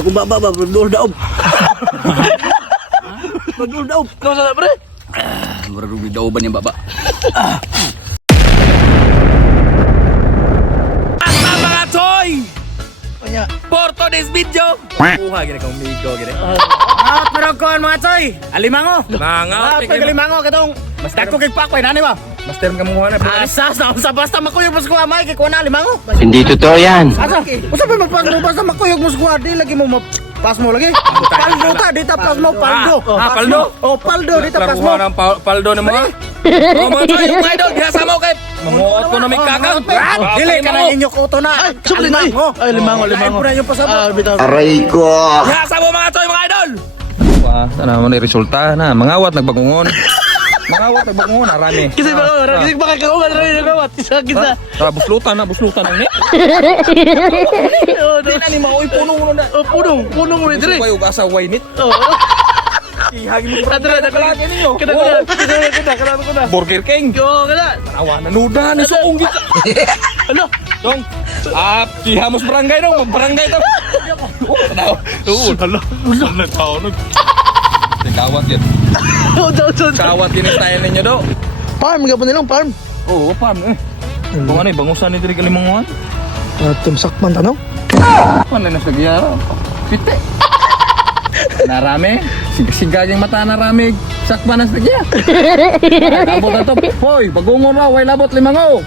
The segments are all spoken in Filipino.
Ako baba ba, berdor daob. Berdor daob. Kau salah pre? Berdor daoban yang baba. Mga Choy! Kanya. For today's video. Kuha gini kau migo gini. At meron mga Choy. Alimango. Mangaw. Pagalimango katong. Mas dako kay Pakpay nani ba? Master kamu muna pre. Asas na sa basta makuyog mas kuha may kay kuha na alimango. Hindi totoo yan. Asa? Usa pa magpasmo basta makuyog mas kuha di lagi mo pas mo lagi. Paldo ta dita pas mo paldo. Paldo? Oh, paldo dita pas mo. Laruan ng paldo na mo ha? Oh, mga Choy, yung idol, bihasa mo kay Manguot ko na may kakang. Dili ka na ninyo kuto na. Ay, subli na eh. Ay, limango. Lain po na yung pasabot. Aray ko. Bihasa mo mga Choy, mga idol. Wah, sana mo na resulta na. Mangawat nagbagungon. Mangawat nagbagungon arami. Kasi baka kauman rin yung gawat. Isa. Tara buslutan na ni. Di na ni maoy punong na. Punong mo Dire. Suway ug asa waynit. Ihagi mo Kadra lagi ninyo. Kada ko na. Burger King. Yo, kada. Awa na nuda ni suong gid. Ano? Dong. Kihamos barangay dong, barangay to. Tanaw. Hala. Hala tao nag. Kawat yan. Kawat din ang style ninyo do. Farm, gapon nilang farm. Oo, pan eh. Kung ano eh, bangusan ni diri kalimanguan. Tumsakman tanong. Pan na sa giyara. Pite. Narame, siga yung mata narame. Sakpan na sa giya. Labot na to. Hoy, bagungon raw, way labot limangaw.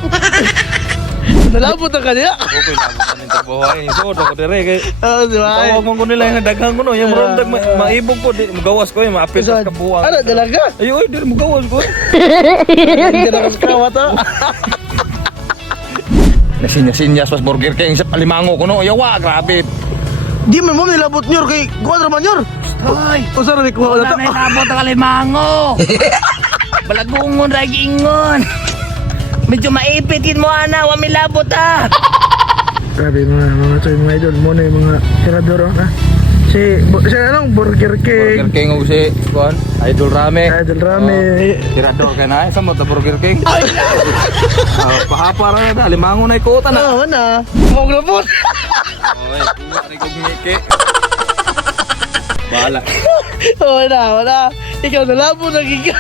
Nalabot na kanila. Okay, labot na trabaho ay. So, ako dire kay. Di ba? Tawag mo ko nila yung daghang ko no, yung rondag maibog ko, di magawas ko, maapit sa kabuang. Ano, dalaga? Ay, oy, di magawas ko. Hindi na kasi kawat ha. Nasinya-sinyas pas Burger King sa Palimango ko no. Yawa, grabe. Di man mo nilabot nyor kay kuwadra man nyor. Ay, usa na kuha na to. Wala na nabot ang alimango. Balagungon, ragingon. Medyo maipitin mo, ana. Wami labot, ah. Grabe mga Choy, mga idol. Muna yung mga tirador ha. Si anong Burger Burger King. King o si Kuan, Idol Rame. Idol Rame. Tirador ka na, sa mo ta Burger King. Pahapa ra na, limango na ikutan na. Oo na. Mo glabot. Oy, pari ko ngike. Bala. Wala. Ikaw nalabo na giga.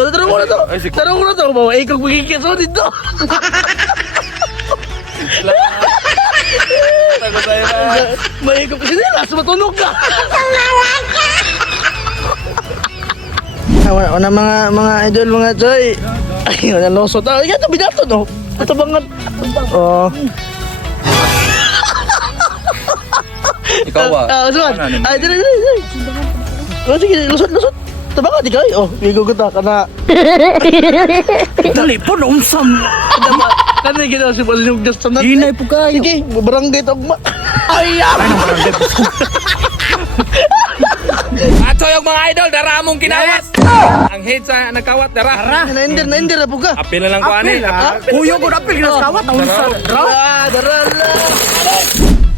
Tara mo na to. Ay, si- Tara mo na to. Bawa, ikaw magkikito dito. Tago tayo na. May ikaw kasi nila. Matunog ka. Wala mga idol, mga Choy. Ay, wala losot. Ay, ito binato, no? Ito bangat. Oh. Ikaw ba? Suman. Ano, ano? Ay, dali. Oh, sige, lusot. Tabangat, ikaw. Oh, bigo kita ka na. Dali po, naumsam. Kanina ginawa si Pasin yung gas na. Hinay po kayo. Sige, barangay tagma. Ay, Ato yung mga idol, dara mong kinawat. Ang hit sa nagkawat, dara. Naindir na po ka. Apil na lang ko ani. Kuyo ko napil kinasawat. Naumsam. Dara.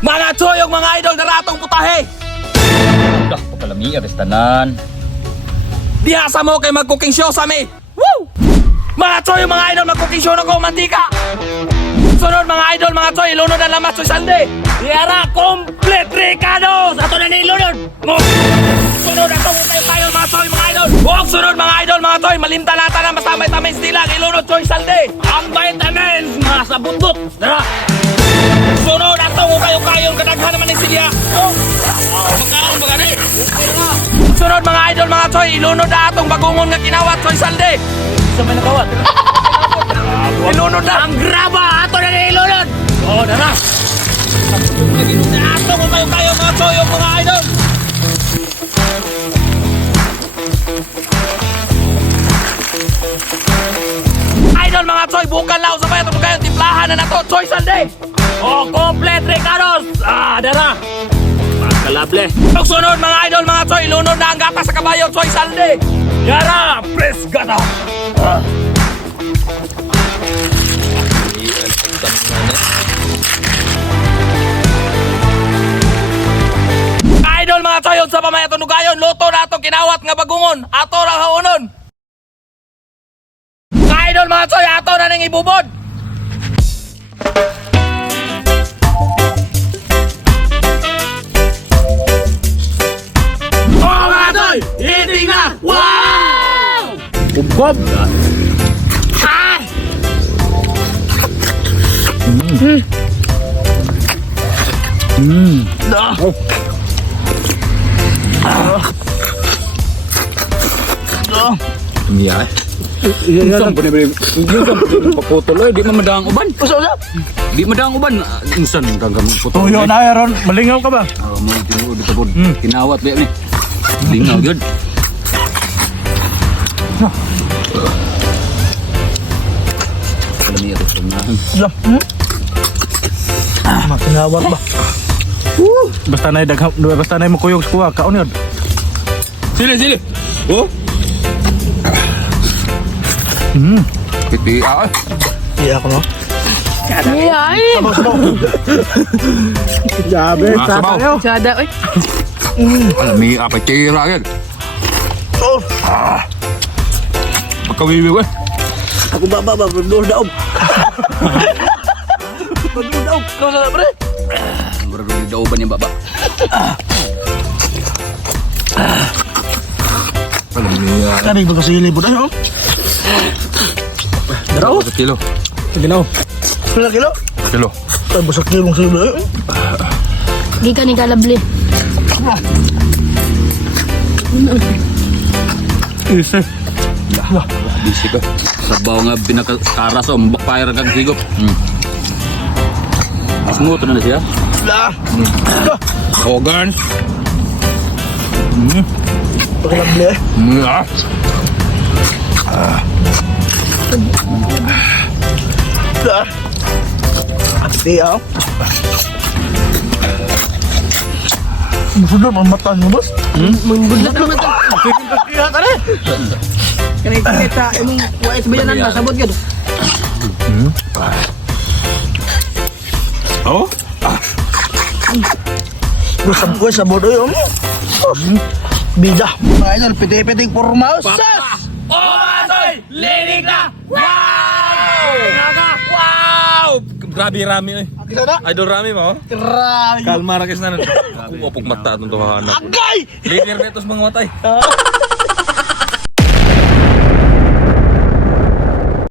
Mga choyong mga idol, dara atong putahe. Dah, pagkalami, arestanan. Dihasa mo kay mag-cooking show sa mi. Woo! Mga choy, mga idol, mag-cooking show na ko, mantika. Sunod mga idol, mga choy, ilunod ang lamas sa Sunday. Diara, complete Ricados. Ato na nilunod. Sunod ato kayo mga choy, mga idol. Huwag sunod mga idol, mga choy, malimtalata na masamay-tamay stilang. Ilunod choy Sunday. Ang vitamins, mga sabutbut. Dara. Sunod ato kayo kadaghan naman ng silya. Magkaon ba gani? Sunod mga idol, mga choy, ilunod na atong bagungon nga kinawat choy Sunday. Sa may nakawat. Ilunod na. Ang graba, ato na ilunod. Oo, dara. Ato kayo mga choy, mga idol. Idol mga choy, bukan lao sa bayan kayo timplahan na nato choy Sunday. Oh, complete Ricados. Dara. Kalable. Sunod mga idol, mga choy, lunod na ang gata sa kabayo choy Sunday. Dara, press gata. Idol mga choy, sa pamayaton nugayon, luto na atong kinawat nga bagungon. Ato lang haunon. Idol mga choy, ato na ning ibubod. Bob. Iya. Isang pa paputol eh. Di mamadang uban. Usap. Di madang uban. Insan kagam putol. Tuyo na Aaron, malingaw ka ba? Mo tinuod dito pod. Kinawat ba ni. Lingaw gyud. Kalami ato tanahan. Lang. Makinawat ba? Basta na daghang basta na mo kuyog sa kuha kaon yun. Sili sili. Oh. Piti ah. Iya ako no. Ay, Grabe, Sabaw. sada, oy. Kalami apa tira gyud. Oh, Pagkawiwi ko. aku baba berdua daog. Berdua daog. Kau salah bre? Baru di dauban yang baba. Kami berkasili pun ayo. Berapa kilo? Ginaw. Pila kilo? Kilo. Ay busak kilong sila. Di ka ni kalabli. Isa. Bisi ko. Sabaw nga binakaras o bakpire kang higop. Smooth na siya. Lah. Hogan. Pakalable. Ah. Lah. Iya. Sudah mamatan mo bos. Munggudlat naman to. Iya tare. Kaya kita, imong wais bayanan ba, sabot yun. Oh. Gusap ko sa bodoy om. Bija. Mga idol, piti-piting pormaus. Oh, mga toy! Linig na! Wow! Wow! Grabe rami eh. Kita na. Idol rami mo. Grabe. Kalma ra kes na. Upok mata itong tuhahan. Agay! Linear na ito sa mga matay.